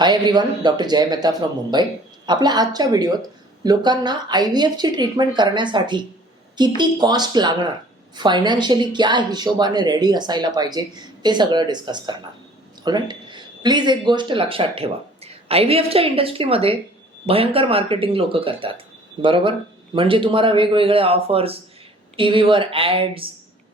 Hi everyone doctor Jay Mehta from Mumbai आपल्या आजच्या व्हिडिओत लोकांना आय व्ही एफची ट्रीटमेंट करण्यासाठी किती कॉस्ट लागणार? फायनान्शियली क्या हिशोबाने रेडी असायला पाहिजे? ते सगळं डिस्कस करणार. ऑलराईट प्लीज एक गोष्ट लक्षात ठेवा. आय व्ही एफच्या इंडस्ट्रीमध्ये भयंकर मार्केटिंग लोक करतात. बरोबर? म्हणजे तुम्हाला वेगवेगळ्या ऑफर्स टी व्हीवर ॲड्स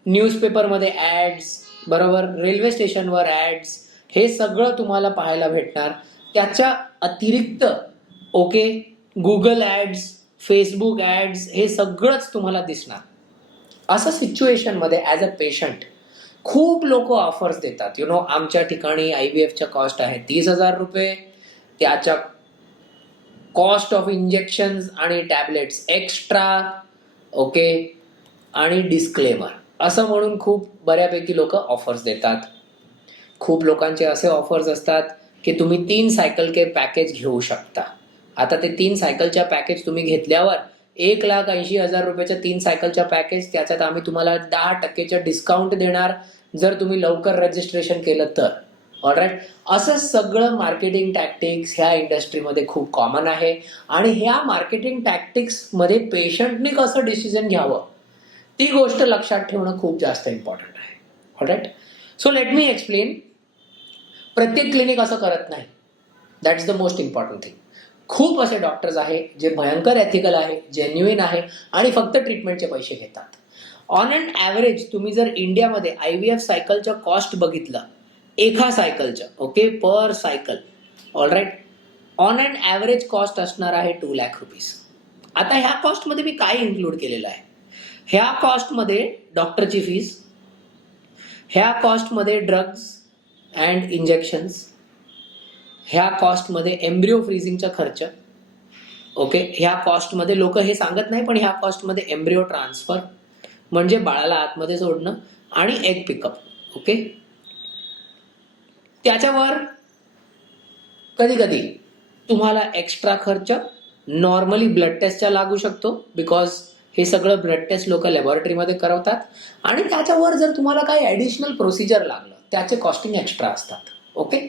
न्यूजपेपरमध्ये ॲड्स बरोबर? रेल्वे स्टेशनवर ॲड्स हे सगळं तुम्हाला पाहायला भेटणार. त्याच्या अतिरिक्त okay Google ads Facebook ads हे सगळंच तुम्हाला दिसणार. असं सिच्युएशनमध्ये ॲज अ पेशंट खूप लोक ऑफर्स देतात. यु नो आमच्या ठिकाणी आय व्ही एफच्या कॉस्ट आहे तीस हजार रुपये. त्याच्या कॉस्ट ऑफ इंजेक्शन्स आणि टॅबलेट्स एक्स्ट्रा ओके आणि डिस्क्लेमर असं म्हणून खूप बऱ्यापैकी लोक ऑफर्स देतात. खूप लोकांचे असे ऑफर्स असतात. की तुम्ही तीन सायकल के पॅकेज घेऊ शकता. आता ते तीन सायकलच्या पॅकेज तुम्ही घेतल्यावर एक लाख ऐंशी हजार रुपयाच्या तीन सायकलच्या पॅकेज त्याच्यात आम्ही तुम्हाला दहा टक्केच्या डिस्काउंट देणार जर तुम्ही लवकर रजिस्ट्रेशन केलं तर. ऑलराईट असं सगळं मार्केटिंग टॅक्टिक्स ह्या इंडस्ट्रीमध्ये खूप कॉमन आहे. आणि ह्या मार्केटिंग टॅक्टिक्समध्ये पेशंटने कसं डिसिजन घ्यावं? ती गोष्ट लक्षात ठेवणं खूप जास्त इम्पॉर्टंट आहे. Alright so let me explain प्रत्येक क्लिनिक असं करत नाही. That's the most important thing खूप असे डॉक्टर्स आहे जे भयंकर एथिकल आहे जेन्युइन आहे आणि फक्त ट्रीटमेंटचे पैसे घेतात. ऑन अँड ॲव्हरेज तुम्ही जर इंडियामध्ये आय व्ही एफ सायकलचं कॉस्ट बघितलं एका सायकलचं okay per cycle alright on and average cost असणार आहे टू लॅक रुपीज आता ह्या कॉस्टमध्ये मी काय इन्क्लूड केलेलं आहे? ह्या कॉस्टमध्ये डॉक्टरची फीस ह्या कॉस्टमध्ये ड्रग्ज अँड इंजेक्शन्स ह्या कॉस्टमध्ये एम्ब्रिओ फ्रीजिंगचा खर्च. ओके ह्या कॉस्टमध्ये लोक हे सांगत नाही पण ह्या कॉस्टमध्ये एम्ब्रिओ ट्रान्सफर म्हणजे बाळाला आतमध्ये सोडणं आणि एग पिकअप ओके त्याच्यावर कधी कधी तुम्हाला एक्स्ट्रा खर्च नॉर्मली ब्लड टेस्टचा लागू शकतो बिकॉज हे सगळं ब्लड टेस्ट लोक लॅबॉरेटरीमध्ये करवतात. आणि त्याच्यावर जर तुम्हाला काही ॲडिशनल प्रोसिजर लागलं त्याचे कॉस्टिंग एक्स्ट्रा असतात. ओके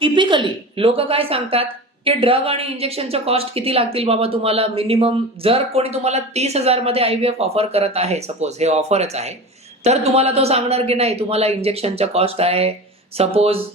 टिपिकली लोक काय सांगतात की ड्रग आणि इंजेक्शनच्या कॉस्ट किती लागतील बाबा तुम्हाला? मिनिमम जर कोणी तुम्हाला तीस हजारमध्ये आय व्ही एफ ऑफर करत आहे सपोज हे ऑफरच आहे तर तुम्हाला तो सांगणार की नाही तुम्हाला इंजेक्शनच्या कॉस्ट आहे सपोज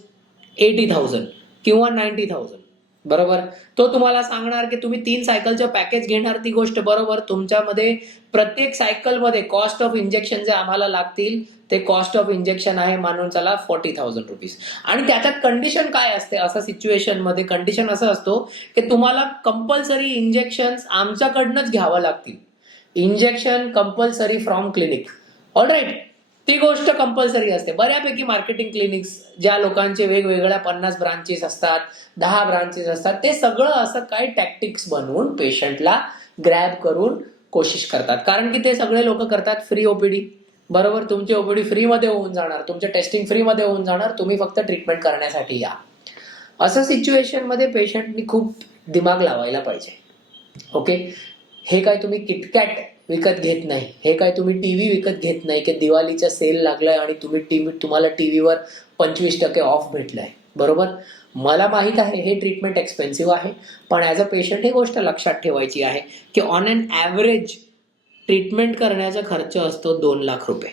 एटी थाउजंड किंवा नाईन्टी थाउजंड बरोबर? तो तुम्हाला सांगणार की तुम्ही तीन सायकलचं पॅकेज घेणार ती गोष्ट बरोबर. तुमच्यामध्ये प्रत्येक सायकलमध्ये कॉस्ट ऑफ इंजेक्शन जे आम्हाला लागतील ते कॉस्ट ऑफ इंजेक्शन आहे मानून चला फोर्टी थाउजंड रुपीज आणि त्याच्यात कंडिशन काय असते? असं सिच्युएशनमध्ये कंडिशन असं असतो की तुम्हाला कंपल्सरी इंजेक्शन आमच्याकडनंच घ्यावं लागतील. Injection compulsory from clinic alright ती गोष्ट कंपल्सरी असते. बऱ्यापैकी मार्केटिंग क्लिनिक्स ज्या लोकांचे वेगवेगळ्या पन्नास ब्रांचेस असतात दहा ब्रांचेस असतात ते सगळं असं काही टॅक्टिक्स बनवून पेशंटला ग्रॅब करून कोशिश करतात. कारण की ते सगळे लोक करतात फ्री ओपीडी बरोबर? तुमची ओपीडी फ्रीमध्ये होऊन जाणार. तुमचे टेस्टिंग फ्रीमध्ये होऊन जाणार. तुम्ही फक्त ट्रीटमेंट करण्यासाठी या. असं सिच्युएशनमध्ये पेशंटनी खूप दिमाग लावायला पाहिजे. ओके हे काय तुम्ही किटकॅट विकत घेत नाही. हे काय तुम्ही टी व्ही विकत घेत नाही की दिवाळीचा सेल लागलाय आणि तुम्ही टी व्ही तुम्हाला टी व्हीवर पंचवीस टक्के ऑफ भेटलाय. बरोबर? मला माहीत आहे हे ट्रीटमेंट एक्सपेन्सिव्ह आहे पण ॲज अ पेशंट ही गोष्ट लक्षात ठेवायची आहे की ऑन अन ॲव्हरेज ट्रीटमेंट करण्याचा खर्च असतो दोन लाख रुपये.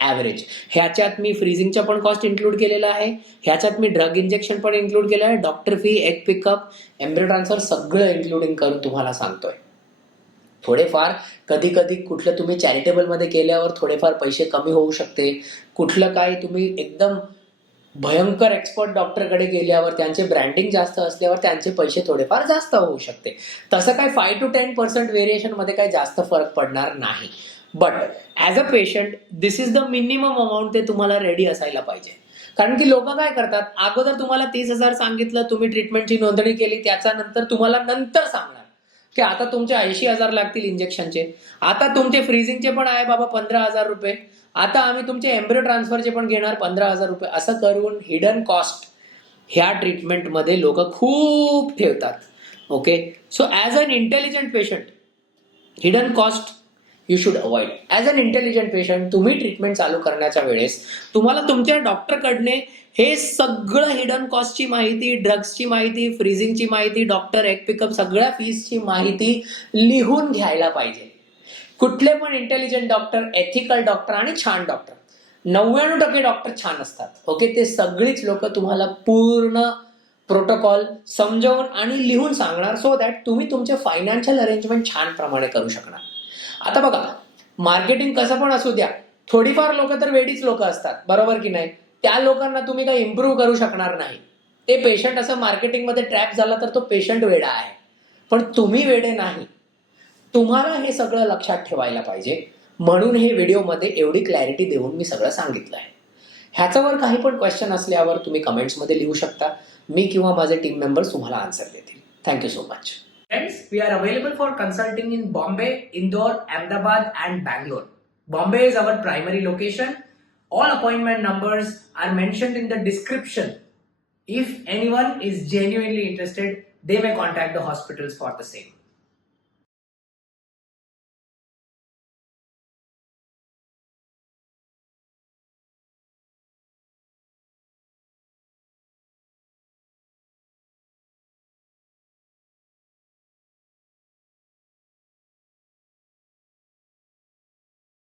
ॲव्हरेज ह्याच्यात मी फ्रीजिंगचा पण कॉस्ट इन्क्लूड केलेला आहे ह्याच्यात मी ड्रग इंजेक्शन पण इन्क्लूड केलं आहे doctor fee egg pickup embryo transfer सगळं इन्क्लुडिंग करून तुम्हाला सांगतोय. थोडेफार कधी कधी कुठलं तुम्ही चॅरिटेबलमध्ये केल्यावर थोडेफार पैसे कमी होऊ शकते. कुठलं काय तुम्ही एकदम भयंकर एक्सपर्ट डॉक्टरकडे गेल्यावर त्यांचे ब्रँडिंग जास्त असल्यावर त्यांचे पैसे थोडेफार जास्त होऊ शकते. तसं काय फाय टू टेन पर्सेंट व्हेरिएशनमध्ये काही जास्त फरक पडणार नाही. But as a patient this is the minimum amount ते तुम्हाला रेडी असायला पाहिजे. कारण की लोक काय करतात अगोदर तुम्हाला तीस हजार सांगितलं तुम्ही ट्रीटमेंटची नोंदणी केली त्याच्यानंतर तुम्हाला नंतर सांगणार. की आता तुमचे ऐंशी हजार लागतील इंजेक्शनचे आता तुमचे फ्रीजिंगचे पण आहे बाबा पंधरा हजार रुपये. आता आम्ही तुमचे एम्ब्रिओ ट्रान्सफरचे पण घेणार पंधरा हजार रुपये. असं करून हिडन कॉस्ट ह्या ट्रीटमेंटमध्ये लोक खूप ठेवतात. Okay so as an intelligent patient hidden cost you should avoid as an intelligent patient तुम्ही ट्रीटमेंट चालू करण्याच्या वेळेस तुम्हाला तुमच्या डॉक्टरकडने हे सगळं हिडन कॉस्टची माहिती ड्रग्सची माहिती फ्रीजिंगची माहिती डॉक्टर एक पिकअप सगळ्या फीजची माहिती लिहून घ्यायला पाहिजे. कुठले पण इंटेलिजंट डॉक्टर एथिकल डॉक्टर आणि छान डॉक्टर नव्याण्णव टक्के डॉक्टर छान असतात. ओके ते सगळीच लोक तुम्हाला पूर्ण प्रोटोकॉल समजावून आणि लिहून सांगणार सो दॅट तुम्ही तुमचे फायनान्शियल अरेंजमेंट छान प्रमाणे करू शकणार. आता बघा मार्केटिंग कसं पण असू द्या थोडीफार लोक तर वेडीच लोक असतात बरोबर की नाही? त्या लोकांना तुम्ही काही इम्प्रूव्ह करू शकणार नाही. ते पेशंट असं मार्केटिंगमध्ये ट्रॅप झाला तर तो पेशंट वेडा आहे. पण तुम्ही वेडे नाही. तुम्हाला हे सगळं लक्षात ठेवायला पाहिजे. म्हणून हे व्हिडिओमध्ये एवढी क्लॅरिटी देऊन मी सगळं सांगितलं आहे ह्याच्यावर काही पण क्वेश्चन असल्यावर तुम्ही कमेंट्समध्ये लिहू शकता. मी किंवा माझे टीम मेंबर्स तुम्हाला आन्सर देतील. Thank you so much Friends, we are available for consulting in Bombay, Indore, Ahmedabad, and Bangalore. Bombay is our primary location. All appointment numbers are mentioned in the description. If anyone is genuinely interested, they may contact the hospitals for the same.